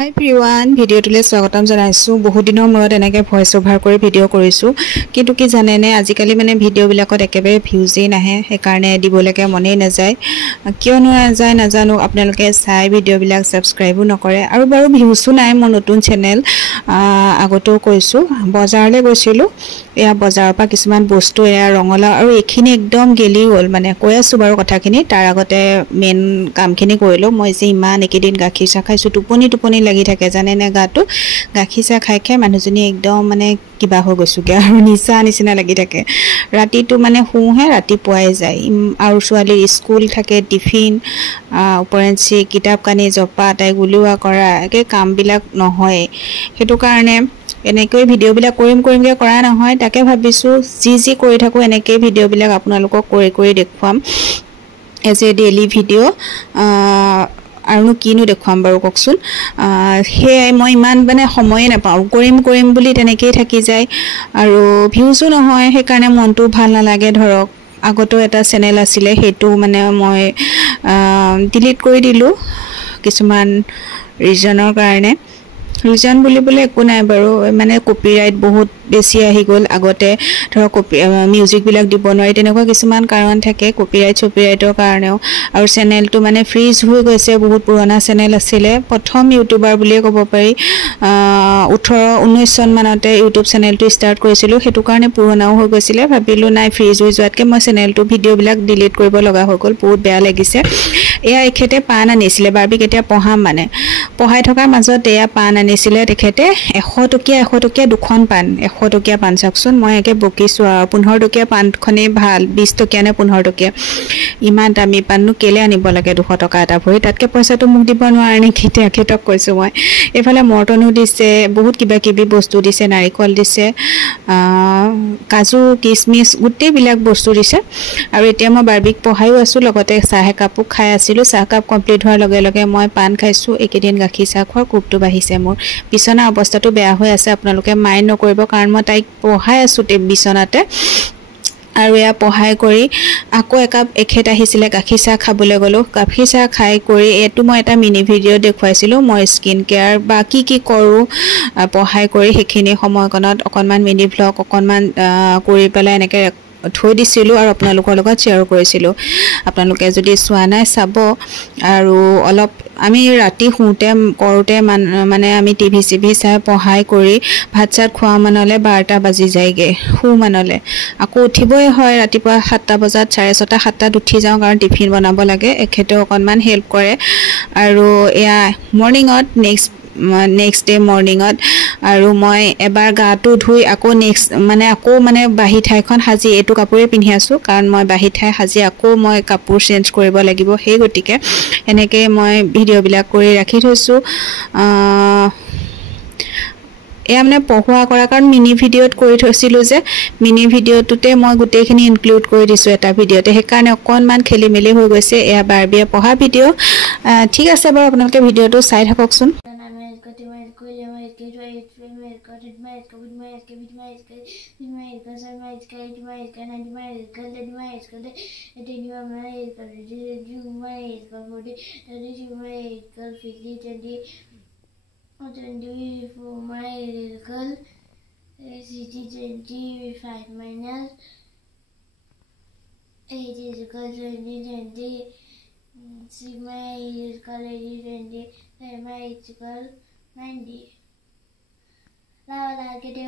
Hi everyone, video tule swagatam janaisu. Bahut dinor murat enake voice over kori video korisu. Kintu ki janene ajikali mane video bilakot ekebare views ei nahe, he karone diboleke mone najay. Kiyo najay najanu apnaloke sai video bilak subscribe nokore. Aru baru views u nai mon notun channel agoto koisu. Bazarle goisilu. Eya bazar pa kisuman bostu eya rongola aru ekhini ekdom geli hol mane koi asu baru kotha khini tar agote main kam khini koilo. Moi je iman ekedin gakhir cha khaisu tuponi লাগি থাকে জানে না গাটো গাখিছা খাই খাই মানুহজনী একদম মানে কিবা হৈ গৈছুগে আৰু নিচা নিচিনা লাগি থাকে ৰাতিটো মানে হুহে ৰাতি পুৱাই যায় আৰু ছোৱালীৰ স্কুল থাকে টিফিন উপৰেঞ্চি কিতাপ কানি জপা তাই গুলুৱা কৰা একে কাম বিলাক নহয় হেতু কাৰণে এনেকৈ ভিডিও বিলাক কৰিমকে কৰা নহয় তাকে ভাবিছো যি কৰি থাকো এনেকৈ ভিডিও বিলাক আপোনালোকক কৰি দেখুৱাম এজ এ ডেইলি ভিডিও আৰু কিনো দেখুৱাম বাৰু ককচোন হে মই ইমান মানে সময় নাপাও কৰিম বুলি তেনেকৈ থাকি যায় আৰু ভিউজও নহয় হে কাৰণে মনটো ভাল নালাগে ধৰক আগতো এটা চেনেল আছিল হেতু মানে মই ডিলিট কৰি দিলো কিছুমান ৰিজনৰ কাৰণে ৰিজন বুলিবলে একো নাই বাৰু মানে কপিৰাইট বহুত বেছি আহি গল আগতে ধৰক মিউজিক বিলাক দিব নোৱাৰি তেনেকুৱা কিছুমান কাৰণ থাকে কপিৰাইটৰ কাৰণেও আৰু চেনেলটো মানে ফ্ৰিজ হৈ গৈছে বহুত পুৰণা চেনেল আছিল প্ৰথম ইউটিউবাৰ বুলিয়ে ক'ব পাৰি 18-19 চন মানতে ইউটিউব চেনেলটো ষ্টাৰ্ট কৰিছিল হেতু কাৰণে পুৰণাও হৈ গৈছিল ভাবিলো নাই ফ্ৰিজ হৈ যোৱাতকে মই চেনেলটো ভিডিও বিলাক ডিলিট কৰিব লগা হৈ গল বহুত বেয়া লাগিছে এয়া এখেতে পান আনিছিলে বাৰবি কেতিয়া পঢ়াম মানে পঢ়াই থকাৰ মাজত এয়া পান আনিছিলে তেখেতে 100 টকীয়া দুখন পান 100 টকীয়া পান চাকচোন মই একে বকিছো 15 টকীয়া পানখনে ভাল 20 টকীয়া নে 15 টকীয়া ইমান দামী পাননো কেলে আনিব লাগে 200 টকা এটা ভৰি তাতকে পইচাটো মোক দিব নোৱাৰে নেকি তেখেতক কৈছো মই এফালে মৰ্টনো দিছে বহুত কিবা বস্তু দিছে নাৰিকল দিছে কাজু কিসমিস গুটেই বিলাক বস্তু দিছে আৰু এতিয়া মই বাৰবিক পঢ়াইও আছো লগতে চাহ কাপু খাই আছিলো চাহ কাপ কমপ্লিট হোৱাৰ লগে মই পান খাইছো একেদিন গাখীৰ চাহ খোৱাৰ কুপটো বাঢ়িছে মোৰ বিছনা অৱস্থাটো বেয়া হৈ আছে আপোনালোকে মাইন্ড নকৰিব কাৰণ মই তাইক পঢ়াই আছো তে বিছনাতে আৰু এয়া পঢ়াই কৰি আকৌ একাপ এখেত আহিছিলে গাখীৰ চাহ খাবলৈ গলো গাখীৰ চাহ খাই কৰি এটো মই এটা মিনি ভিডিও দেখুৱাইছিলো মই স্কিন কেয়াৰ বা কি কৰো পঢ়াই কৰি হেখিনি সময়কনত অকনমান মিনি ভ্লগ অকনমান কৰি পেলাই এনেকে থৈ দিছিলো আৰু আপোনালোকৰ লগত শেয়াৰ কৰিছিলো আপোনালোকে যদি চোৱা নাই চাব আৰু অলপ আমি ৰাতি শুতে কৰোতে মানে আমি টিভি চাই পঢ়াই কৰি ভাত চাত খোৱা মানলে 12টা বাজি যায়গে হু মানলে আকৌ উঠিবই হয় ৰাতিপুৱা 7টা বজাত 6:30 7টাত উঠি যাও কাৰণ টিফিন বনাব লাগে এখেতে অকনমান হেল্প কৰে আৰু এয়া মৰ্নিংত নেক্সট ডে মৰ্নিংত আৰু মই এবাৰ গাটো ধুই আকৌ আকৌ বাহি ঠাইখন হাজি এটো কাপোৰে পিন্ধি আছো কাৰণ মই বাহি ঠাই হাজি আকৌ মই কাপোৰ চেঞ্জ কৰিব লাগিব হে গটিকে এনেকৈ মই ভিডিও বিলাক কৰি ৰাখি থৈছো এয়া মানে পঢ়ুৱা কৰা কাৰণ মিনি ভিডিওত কৰি থৈছিলো যে মিনি ভিডিওটোতে মই গুটেইখিনি ইনক্লুড কৰি দিছো এটা ভিডিওতে হে কাৰণে অকনমান খেলিমেলি হৈ গৈছে এয়া বাৰবিয়ে পঢ়া ভিডিও ঠিক আছে বাৰু আপোনালোকে ভিডিওটো চাই থাককচোন for my girl CT25 minus 8 is equal to 20 sigma is equal to 20 sigma is equal 90 la get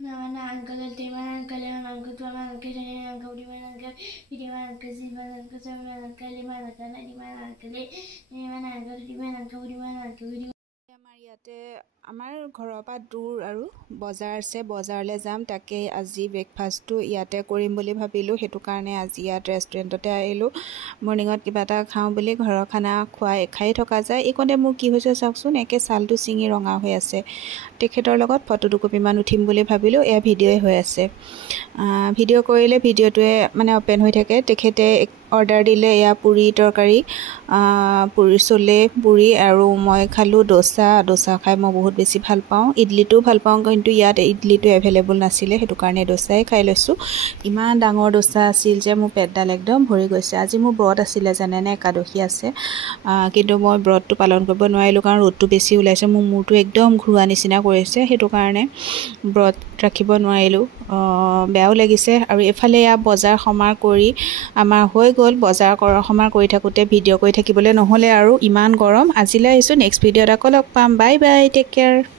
Namana uncle, Timan uncle, uncle, Tuaman, Kitchen, uncle, Diman uncle, Pidiman uncle, Ziban uncle, Saman uncle, Liman uncle, Diman uncle, Diman uncle, Diman uncle, Diman uncle. আমাৰ ইয়াতে আমাৰ ঘৰৰ পৰা দূৰ আৰু বজাৰ আছে বজাৰলে যাম তাকে আজি ব্ৰেকফাষ্টটো ইয়াতে কৰিম বুলি ভাবিলো হেতু কাৰণে আজি ইয়াত ৰেষ্টুৰেণ্টতে আহিলো মৰ্নিংত কিবা এটা খাওঁ বুলি ঘৰৰ খানা খাই থকা যায় একোতে মোৰ কি হৈছে চাওকচোন একে সালটো সিঙি ৰঙা হৈ আছে তেখেতৰ লগত ফটো দুকপিমান উঠিম বুলি ভাবিলো এয়া ভিডিওই হৈ আছে ভিডিও কৰিলে ভিডিওটোৱে মানে ওপেন হৈ থাকে তেখেতে অৰ্ডাৰ দিলে এয়া পুৰি তৰকাৰী পুৰি চলে পুৰি আৰু মই খালোঁ ডোচা খাই মই বহুত বেছি ভাল পাওঁ ইডলিটোও ভাল পাওঁ কিন্তু ইয়াত ইডলিটো এভেইলেবল নাছিলে সেইটো কাৰণে ডোচাই খাই লৈছোঁ ইমান ডাঙৰ ডোচা আছিল যে মোৰ পেটডাল একদম ভৰি গৈছে আজি মোৰ ব্ৰত আছিলে জানেনে একাদশী আছে কিন্তু মই ব্ৰতটো পালন কৰিব নোৱাৰিলোঁ কাৰণ ৰ'দটো বেছি ওলাইছে মোৰ মূৰটো একদম ঘূৰোৱা নিচিনা কৰিছে সেইটো কাৰণে ব্ৰত ৰাখিব নোৱাৰিলোঁ বেয়াও লাগিছে আৰু এফালে এয়া বজাৰ সমাৰ কৰি আমাৰ হৈ গ'ল বজাৰ সমাৰ কৰি থাকোঁতে ভিডিঅ' কৰি থাকিবলৈ নহ'লে আৰু ইমান গৰম আজিলৈ আহিছোঁ নেক্সট ভিডিঅ'ত আকৌ লগ পাম বাই বাই টেক কেয়াৰ